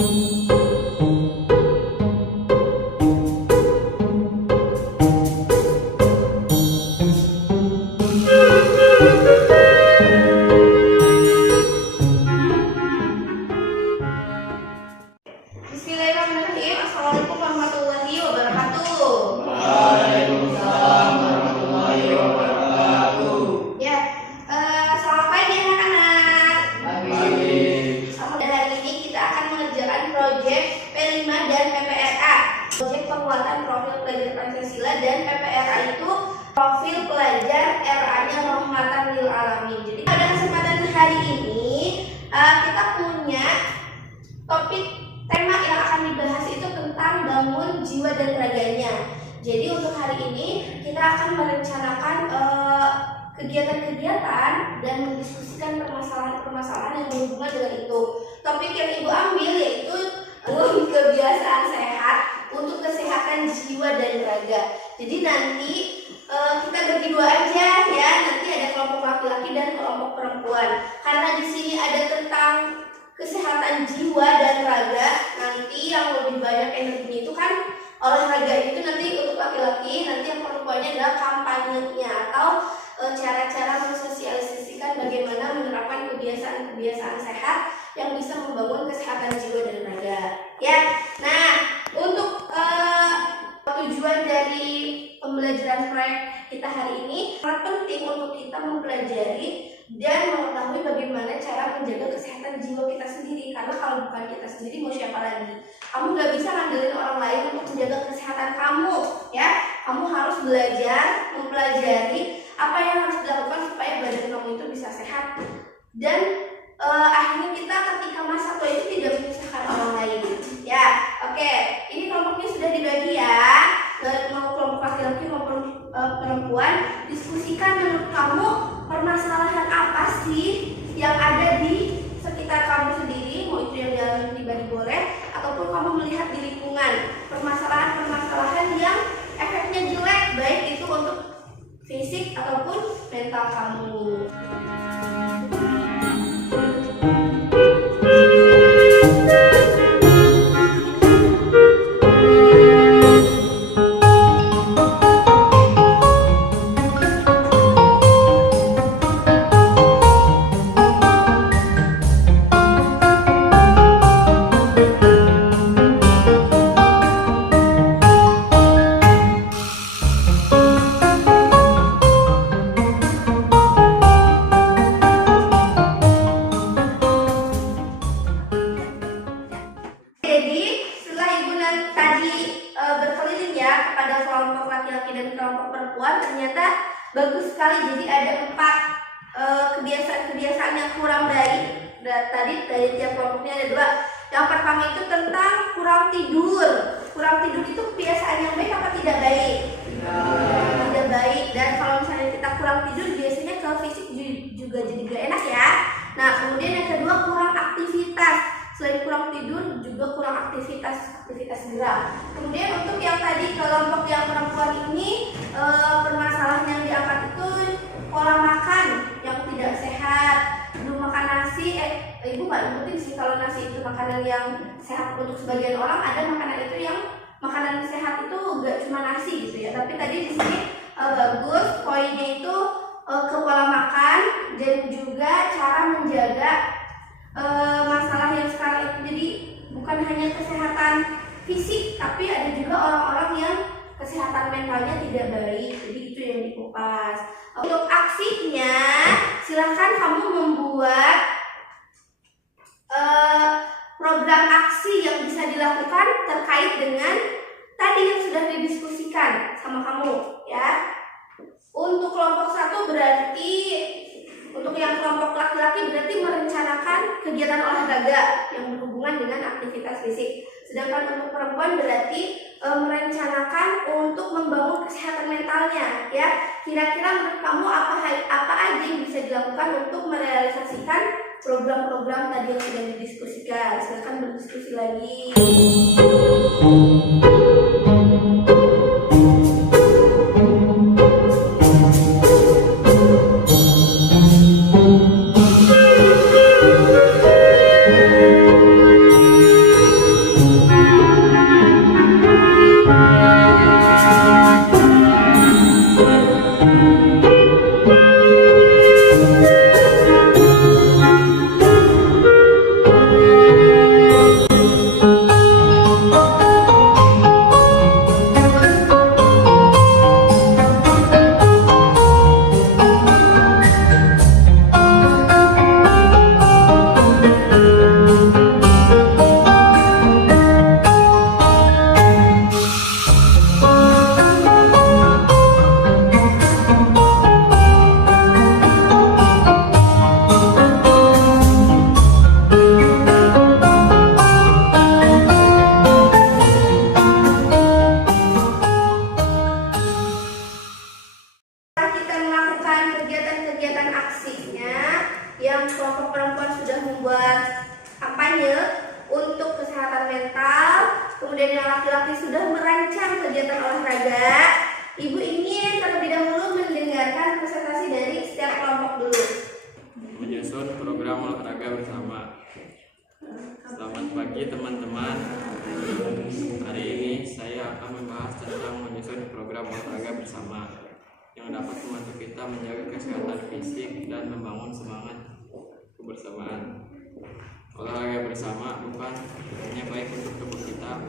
Bismillahirrahmanirrahim. Assalamualaikum warahmatullahi wabarakatuh. Waalaikumsalam warahmatullahi wabarakatuh. Ya, selamat pagi anak-anak. Pagi. Pada hari ini kita akan mengerjakan proyek P5 dan PPRA. Proyek penguatan profil pelajar Pancasila dan PPRA itu profil pelajar RA-nya rahmatan lil alamin. Jadi pada kesempatan hari ini kita punya topik tema yang akan dibahas itu tentang bangun jiwa dan raganya. Jadi untuk hari ini kita akan merencanakan kegiatan-kegiatan dan mendiskusikan permasalahan-permasalahan yang berhubungan dengan itu. Topik yang Ibu ambil yaitu kebiasaan sehat untuk kesehatan jiwa dan raga. Jadi nanti kita bagi dua aja ya. Nanti ada kelompok laki-laki dan kelompok perempuan. Karena di sini ada tentang kesehatan jiwa dan raga, nanti yang lebih banyak energinya itu kan olahraga itu nanti untuk laki-laki, nanti yang perempuannya adalah kampanyenya atau cara-cara mensosialisasikan bagaimana menerapkan kebiasaan-kebiasaan sehat yang bisa membangun kesehatan jiwa dan raga. Ya, nah untuk tujuan dari pembelajaran proyek kita hari ini sangat penting untuk kita mempelajari dan mengetahui bagaimana cara menjaga kesehatan jiwa kita sendiri. Karena kalau bukan kita sendiri mau siapa lagi? Kamu gak bisa ngandelin orang lain untuk menjaga kesehatan kamu, ya. Kamu harus belajar, mempelajari apa yang harus dilakukan supaya badan kamu itu bisa sehat. Dan akhirnya kita ketika masa tua itu tidak menyusahkan orang lain, ya. Oke, ini kelompoknya sudah dibagi ya. Mau kelompok laki-laki maupun perempuan, diskusikan menurut kamu permasalahan apa sih yang ada di sekitar kamu sendiri, mau itu yang dalam pribadi boleh, ataupun kamu melihat di lingkungan permasalahan-permasalahan yang efeknya jelek, baik itu untuk fisik ataupun mental kamu. Ternyata bagus sekali. Jadi ada 4 kebiasaan-kebiasaan yang kurang baik. Tadi dari tiap kelompoknya ada 2. Yang pertama itu tentang kurang tidur. Kurang tidur itu kebiasaan yang baik apa tidak baik? Tidak baik. Dan kalau misalnya kita kurang tidur biasanya ke fisik juga jadi gak enak ya. Nah kemudian yang kedua kurang aktivitas. Selain kurang tidur juga kurang aktivitas gerak. Kemudian untuk yang tadi kelompok yang perempuan ini permasalahan yang diangkat itu pola makan yang tidak sehat. Belum makan nasi, ibu nggak ngerti sih kalau nasi itu makanan yang sehat untuk sebagian orang. Ada makanan itu yang makanan sehat itu gak cuma nasi gitu ya. Tapi tadi di sini bagus poinnya itu ke pola makan dan juga cara menjaga masalah yang sekarang itu. Jadi bukan hanya kesehatan fisik, tapi ada juga orang-orang yang kesehatan mentalnya tidak baik. Jadi itu yang dikupas. Untuk aksinya, silahkan kamu membuat program aksi yang bisa dilakukan terkait dengan tadi yang sudah didiskusikan sama kamu, ya. Untuk kelompok 1 berarti, untuk yang kelompok laki-laki berarti merencanakan kegiatan olahraga yang berhubungan dengan aktivitas fisik. Sedangkan untuk perempuan berarti merencanakan untuk membangun kesehatan mentalnya, ya. Kira-kira menurut kamu apa aja yang bisa dilakukan untuk merealisasikan program-program tadi yang sudah didiskusikan? Silakan berdiskusi lagi. mental, kemudian yang laki-laki sudah merancang kegiatan olahraga. Ibu ingin terlebih dahulu mendengarkan presentasi dari setiap kelompok dulu. Menyusun program olahraga bersama. Selamat pagi teman-teman. Hari ini saya akan membahas tentang menyusun program olahraga bersama yang dapat membantu kita menjaga kesehatan fisik dan membangun semangat kebersamaan. Olahraga bersama bukan hanya baik untuk tubuh kita,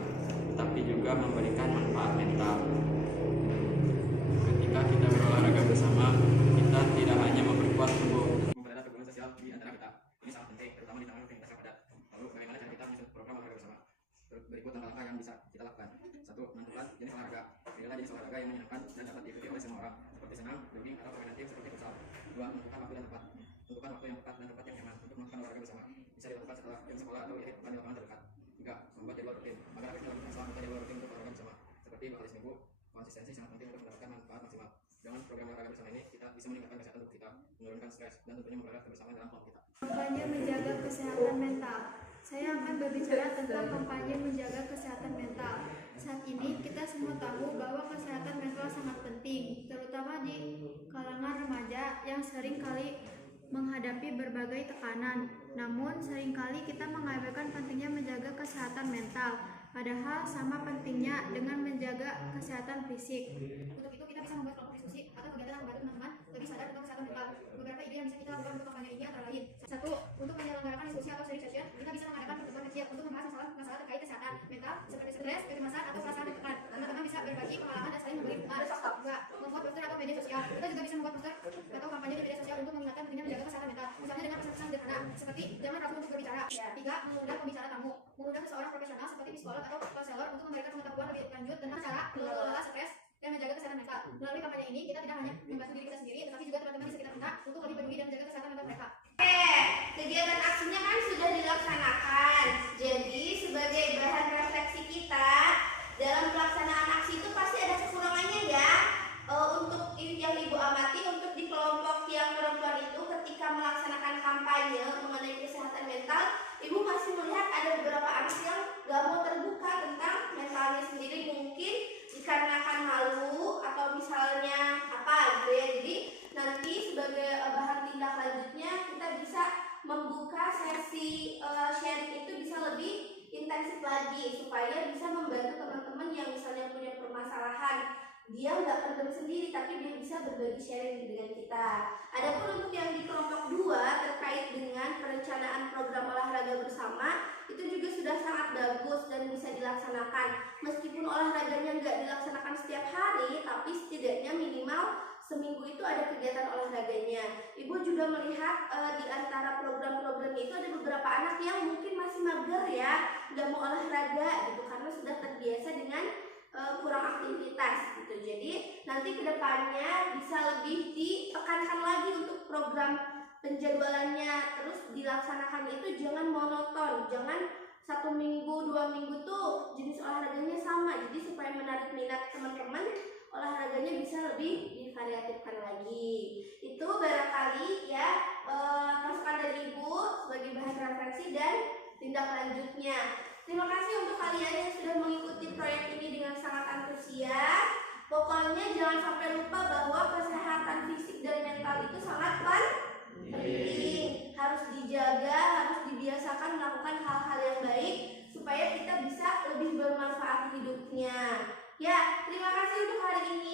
tetapi juga memberikan manfaat mental. Ketika kita berolahraga bersama, kita tidak hanya memperkuat tubuh, mempererat hubungan sosial di antara kita. Ini sangat penting, terutama di tengah rutinitas yang padat. Lalu, bagaimana cara kita menyusun program olahraga bersama? Berikut langkah-langkah yang bisa kita lakukan. 1. Menentukan jenis olahraga. Pilihlah jenis olahraga yang menyenangkan dan dapat diikuti oleh semua orang, seperti senam, jogging, atau permainan tim seperti futsal. 2. Menentukan waktu dan tempat. Tentukan waktu yang tepat dan tempat yang nyaman untuk melakukan olahraga bersama. Bisa dilakukan setelah jam sekolah atau di lapangan terdekat. 3. Membuat jadwal rutin. Agar aktif dalam selama jadwal rutin untuk olahraga bersama. Seperti bakal seminggu, konsistensi sangat penting untuk mendapatkan manfaat maksimal. Dengan program olahraga bersama ini, kita bisa meningkatkan kesehatan tubuh kita, menurunkan stres, dan tentunya mempererat kebersamaan dalam kelompok kita. Kampanye menjaga kesehatan mental. Saya akan berbicara tentang kampanye menjaga kesehatan mental. Saat ini kita semua tahu bahwa kesehatan mental sangat penting, terutama di kalangan remaja yang sering kali menghadapi berbagai tekanan. Namun seringkali kita mengabaikan pentingnya menjaga kesehatan mental, padahal sama pentingnya dengan menjaga kesehatan fisik. Untuk itu kita bisa membuat kelompok diskusi atau kegiatan yang membantu teman-teman lebih sadar tentang kesehatan mental. Beberapa ide yang bisa kita lakukan untuk kampanye ini antara lain: 1. Untuk menyelenggarakan diskusi atau sharing session, kita bisa mengadakan pertemuan kecil untuk membahas masalah terkait kesehatan mental seperti stres, kecemasan, atau perasaan tertekan. Teman-teman bisa berbagi pengalaman dan saling memberi dukungan. 2. Membuat poster atau media sosial. Kita juga bisa membuat poster atau kampanye di media sosial untuk mengingatkan pentingnya menjaga kesehatan mental, misalnya dengan pesan-pesan sederhana seperti jangan ragu untuk berbicara. 3. Mengundang pembicara tamu. Mengundang seseorang profesional seperti psikolog atau konselor untuk memberikan pengetahuan lebih lanjut tentang cara mengelola stres dan menjaga kesehatan mental. Melalui kampanye ini, kita tidak hanya membantu diri kita sendiri, tetapi juga teman-teman di sekitar kita untuk lebih peduli dan menjaga kesehatan mental mereka. Kegiatan aksinya kan sudah dilaksanakan. Jadi sebagai bahan refleksi kita dalam pelaksanaan aksi itu pasti ada kekurangannya ya. Untuk yang Ibu amati, untuk di kelompok yang perempuan itu ketika melaksanakan kampanye mengenai kesehatan mental, Ibu masih melihat ada beberapa anak yang gak mau terbuka tentang mentalnya sendiri, mungkin dikarenakan malu atau misalnya apa gitu ya. Jadi nanti sebagai bahan tindak lanjutnya kita bisa membuka sesi sharing itu bisa lebih intensif lagi supaya bisa membantu teman-teman yang misalnya punya permasalahan, dia nggak pendam sendiri tapi dia bisa berbagi sharing dengan kita. Adapun untuk yang di kelompok 2 terkait dengan perencanaan program olahraga bersama, itu juga sudah sangat bagus dan bisa dilaksanakan. Meskipun olahraganya nggak dilaksanakan setiap hari, tapi setidaknya minimal seminggu itu ada kegiatan olahraganya. Ibu juga melihat di antara program-programnya itu ada beberapa anak yang mungkin masih mager ya, nggak mau olahraga gitu karena sudah terbiasa dengan kurang aktivitas gitu. Jadi nanti kedepannya bisa lebih ditekankan lagi untuk program penjadwalannya, terus dilaksanakan itu jangan monoton, jangan 1 minggu 2 minggu tuh jenis olahraganya sama. Jadi supaya menarik minat teman-teman, olahraganya bisa lebih divariatifkan lagi. Itu barangkali ya masukan dari Ibu sebagai bahan refleksi dan tindak lanjutnya. Terima kasih untuk kalian yang sudah mengikuti proyek ini dengan sangat antusias. Pokoknya jangan sampai lupa bahwa kesehatan fisik dan mental itu sangat penting. Harus dijaga, harus dibiasakan melakukan hal-hal yang baik supaya kita bisa lebih bermanfaat hidupnya. Ya, terima kasih untuk hari ini.